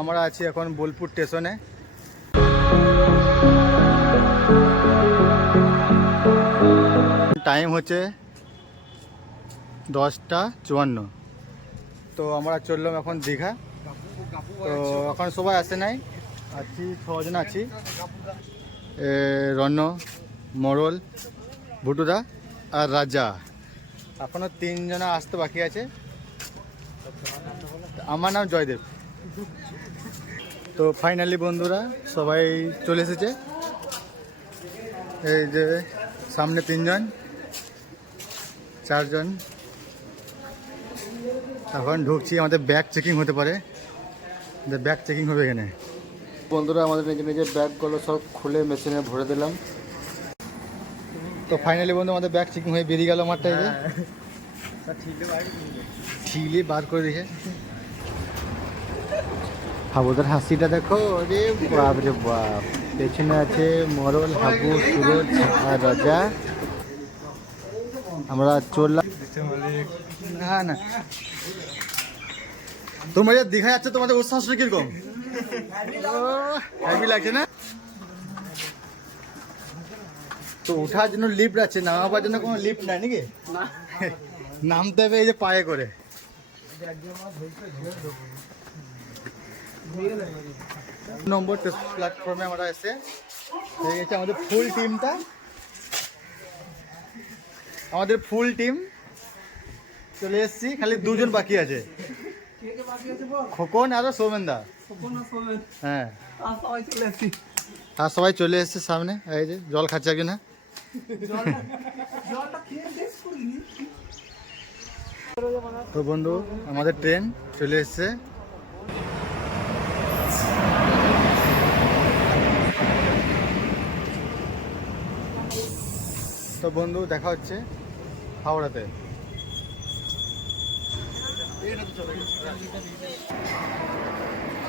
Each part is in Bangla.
আমরা আছি এখন বোলপুর স্টেশনে। টাইম হচ্ছে 10:54। তো আমরা চললাম এখন দীঘা। তো এখন সবাই আসে নাই, আছি 6 জন আছি। রণ, মরল, ভুটুদা আর রাজা। এখনো 3 জন আসতে বাকি আছে। আমার নাম জয়দেব। তো ফাইনালি বন্ধুরা সবাই চলে এসেছে। এই যে সামনে 3 জন, 4 জন। এখন ঢুকছি, আমাদের ব্যাগ চেকিং হতে পারে, ব্যাগ চেকিং হবে এখানে। বন্ধুরা আমাদের নিজের ব্যাগগুলো সব খুলে মেশিনে ভরে দিলাম। তো ফাইনালি বন্ধু আমাদের ব্যাগ চেকিং হয়ে বেরিয়ে গেল আমারটা। এই যে ঠিলে বার করে দিয়েছে। হাবুদের হাসিটা দেখো, রে বাপ রে বাপ। পেছনে আছে মরল, হাবু, সুরজ আর রাজা। আমরা চললাম। হ্যাঁ না, তোমরা যে দীঘা যাচ্ছে তোমাদের উৎসাহ কিরকম হ্যাপি লাগছে না? তো ওঠার জন্য লিফট আছে, নামাবার জন্য কোনো লিফট নাই নাকি? নামতে হবে এই যে পায়ে করে। নম্বর প্ল্যাটফর্মে আমরা এসে হয়ে গেছে আমাদের ফুল টিমটা। আমাদের ফুল টিম চলে এসেছি, খালি 2 জন বাকি আছে, খোকন আর সৌমেনদা। হ্যাঁ, আর সবাই চলে এসেছে সামনে। এই যে জল খাচ্ছে একজন। তো বন্ধু আমাদের ট্রেন চলে এসছে। তো বন্ধু দেখা হচ্ছে হাওড়াতে।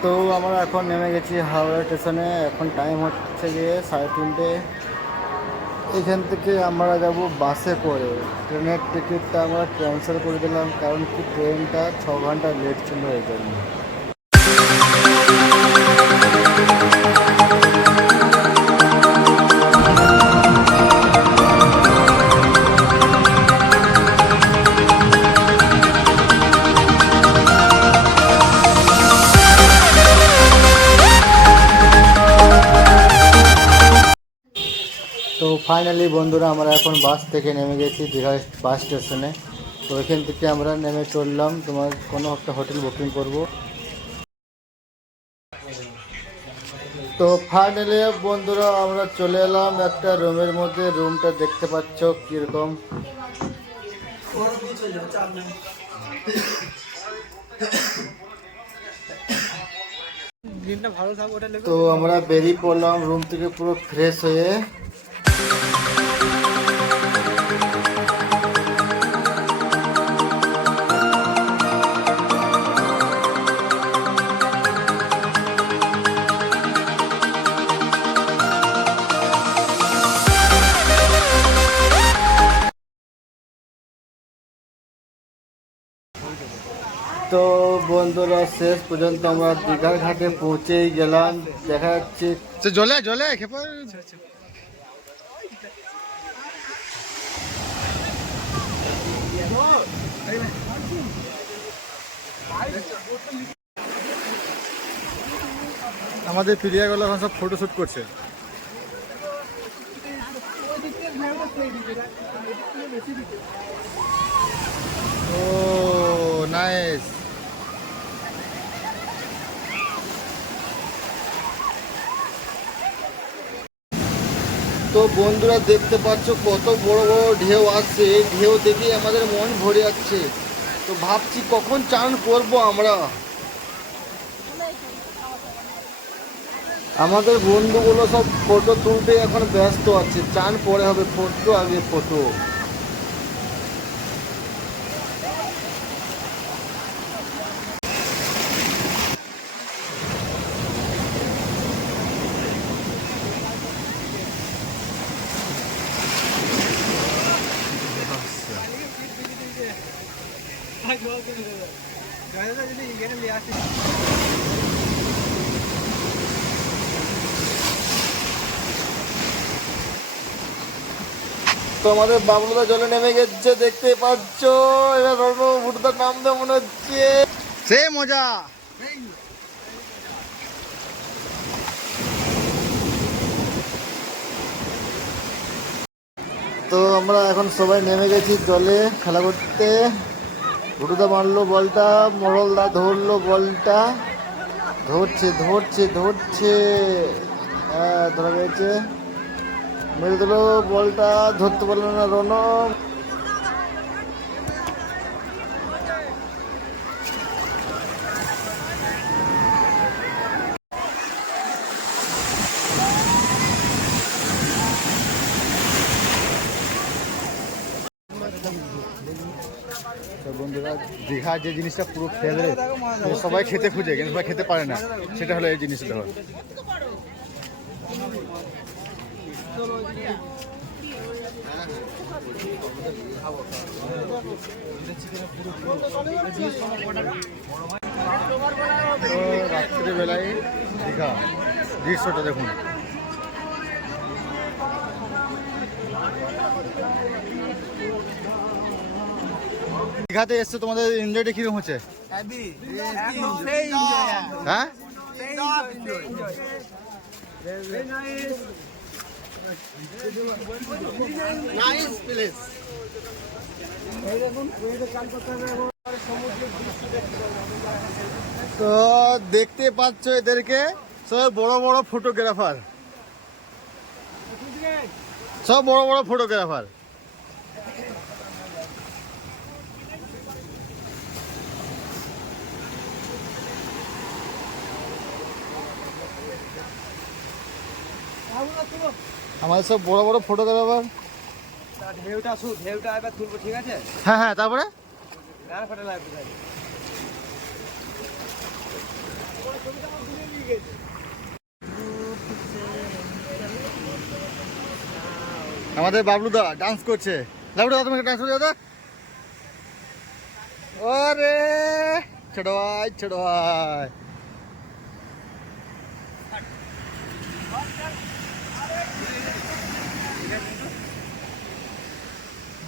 তো আমরা এখন নেমে গেছি হাওড়া স্টেশনে। এখন টাইম হচ্ছে গিয়ে 3:30। এখান থেকে আমরা যাব বাসে করে। ট্রেনের টিকিটটা আমরা ক্যান্সেল করে দিলাম, কারণ কি ট্রেনটা 6 ঘন্টা লেট ছিল এই জন্য। তো ফাইনালি বন্ধুরা আমরা এখন বাস থেকে নেমে গেছি দীঘা বাস স্টেশনে। তো এখান থেকে আমরা নেমে চললাম তোমার কোনো একটা হোটেল বুকিং করব। তো ফাইনালি বন্ধুরা আমরা চলে এলাম একটা রুমের মধ্যে। রুমটা দেখতে পাচ্ছ কিরকম। তো আমরা বেরিয়ে পড়লাম রুম থেকে পুরো ফ্রেশ হয়ে। তো বন্ধুরা শেষ পর্যন্ত আমরা দীঘার ঘাটে পৌঁছেই গেলাম। দেখা যাচ্ছে জলে জলে আমাদের প্লেয়ারগুলো এখন সব ফটোশুট করছে। ও নাইস। তো বন্ধুরা দেখতে পাচ্ছ কত বড় বড় ঢেউ আসছে। ঢেউ দেখে আমাদের মন ভরে যাচ্ছে। তো ভাবছি কখন চান করব আমরা। আমাদের বন্ধুগুলো সব ফটো তুলতে এখন ব্যস্ত আছে। চান পরে হবে, ফটো আগে ফটো। তো আমাদের বাবলুদা জলে নেমে গেছে দেখতে পাচ্ছ। এবার ভুটুদার নাম দেওয়া মনে হচ্ছে সে মজা। তো আমরা এখন সবাই নেমে গেছি জলে খেলা করতে। ভুটুদা মারলো বলটা, মোড়লদা ধরলো বলটা, ধরছে ধরছে ধরছে, হ্যাঁ ধরা গেছে, মেরে দিল বলটা, ধরতে পারলো না রনক। বন্ধুরা, দীঘার যে জিনিসটা পুরো ফেলে সবাই খেতে খুঁজে কিন্তু সবাই খেতে পারে না, সেটা হলো এই জিনিসটা। রাত্রিবেলায় দীঘা দৃশ্যটা দেখুন। দীঘাতে এসছে, তোমাদের এনজয়টা কিরকম হচ্ছে? হ্যাঁ তো দেখতে পাচ্ছ এদেরকে, সব বড় বড় ফটোগ্রাফার, সব বড় বড় ফটোগ্রাফার। আমাদের সব বড় বড় ফটোগ্রাফার। ঢেউটা এবার তুলবো, ঠিক আছে? হ্যাঁ হ্যাঁ, তারপরে আমাদের বাবলুদা ডান্স করছে। বাবলুদা তুমি ডান্স করছো দাদা? ওরে ছোট ভাই, ছোট ভাই।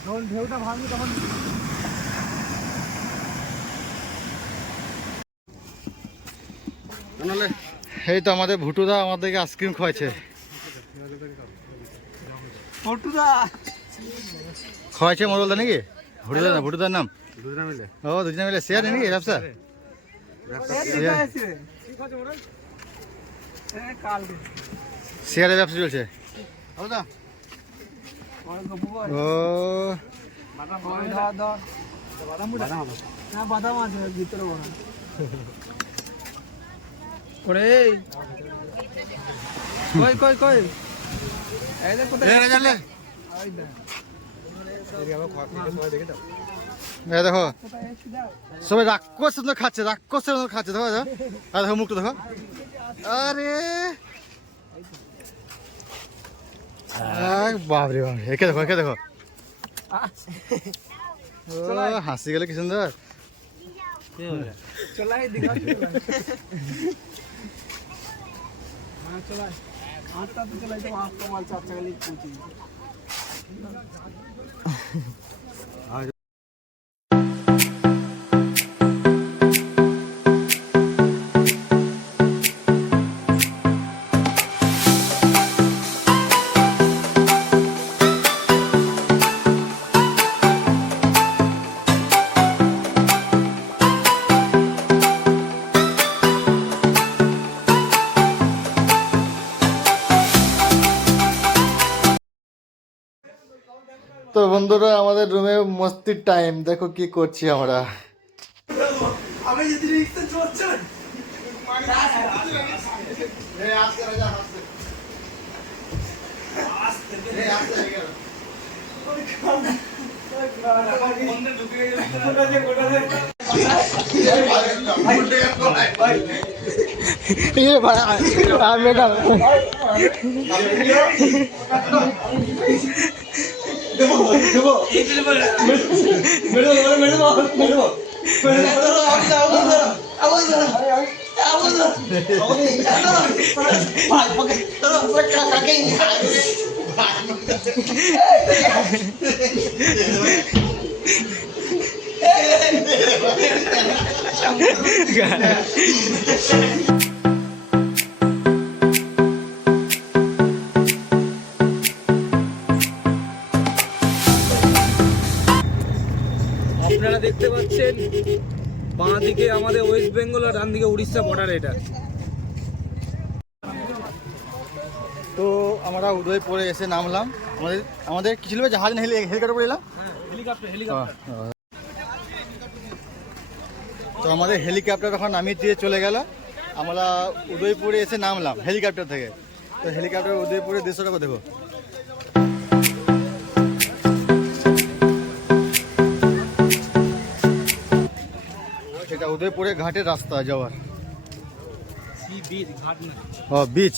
যখন ঢেউটা ভাঙবে তখন এই তো আমাদের ভুটুদা আমাদেরকে আইসক্রিম খাওয়াইছে। খাওয়াইছে মোড়লদা নাকি? ভুটুদা না, ভুটুদার নাম ও দুজনে মিলে শেয়ার নাকি ব্যবসা? শেয়ারের ব্যবসা চলছে। ও বাদাম আছে ভিতরে কই কই দেখো সবাই রাক্ষস খাচ্ছে, রাক্ষস খাচ্ছে। দেখো দেখো মুখটা দেখো। আরে বাপরে বাপ, একে দেখো, একে দেখো, হাসি গেলে কি সুন্দর। তো বন্ধুরা, আমাদের রুমে মস্তির টাইম, দেখো কি করছি আমরা। আপনারা দেখতে পাচ্ছেন বাঁ দিকে আমাদের ওয়েস্ট বেঙ্গল আর ডান দিকে উড়িষ্যা বর্ডার। এটা তো আমরা উদয়পুরে এসে নামলাম। আমাদের আমাদের কি ছিল, জাহাজ না হেলিকপ্টার করে এলাম। তো আমাদের হেলিকপ্টার তখন নামিয়ে দিয়ে চলে গেল। আমরা উদয়পুরে এসে নামলাম হেলিকপ্টার থেকে। তো হেলিকপ্টার উদয়পুরের দৃশ্যটা দেখো। এটা উদয়পুরের ঘাটের রাস্তা যাওয়ার। ও বিচ,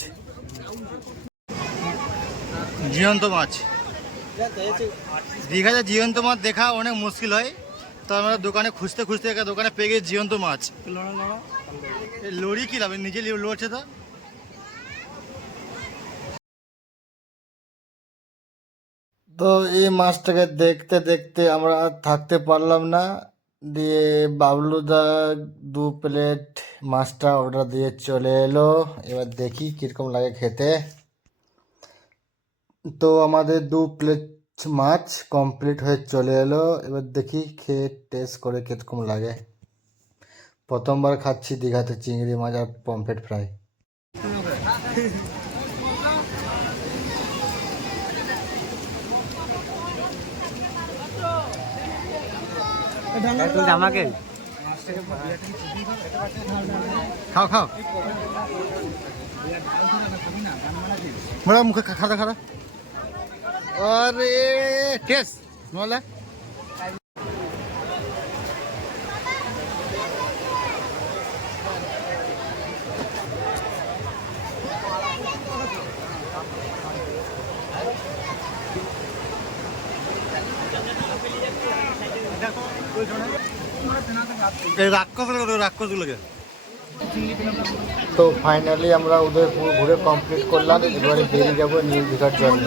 জীবন্ত মাছ। দীঘাতে জীবন্ত মাছ দেখা অনেক মুশকিল হয়। তো আমরা দোকানে খুঁজতে খুঁজতে একটা দোকানে পেয়ে গেছি জীবন্ত মাছ। লড়ি কি লাভ, নিজে লড়ছে। তো এই মাছটাকে দেখতে দেখতে আমরা আর থাকতে পারলাম না। দিয়ে বাবলুদা 2 প্লেট মাছটা অর্ডার দিয়ে চলে এলো। এবার দেখি কীরকম লাগে খেতে। তো আমাদের 2 প্লেট মাছ কমপ্লিট হয়ে চলে এলো। এবার দেখি খেয়ে টেস্ট করে কীরকম লাগে। প্রথমবার খাচ্ছি দীঘাতে চিংড়ি মাছ আর পমফ্রেট ফ্রাই। আমাকে খাও খাও, বড় মুখে খাড়া খাড়া। আরে টেস্ট বলে রাক্ষসগুলোকে। তো ফাইনালি আমরা উদয়পুর ঘুরে কমপ্লিট করলাম। এবারে বেরিয়ে যাবো নিউ দীঘার জন্য।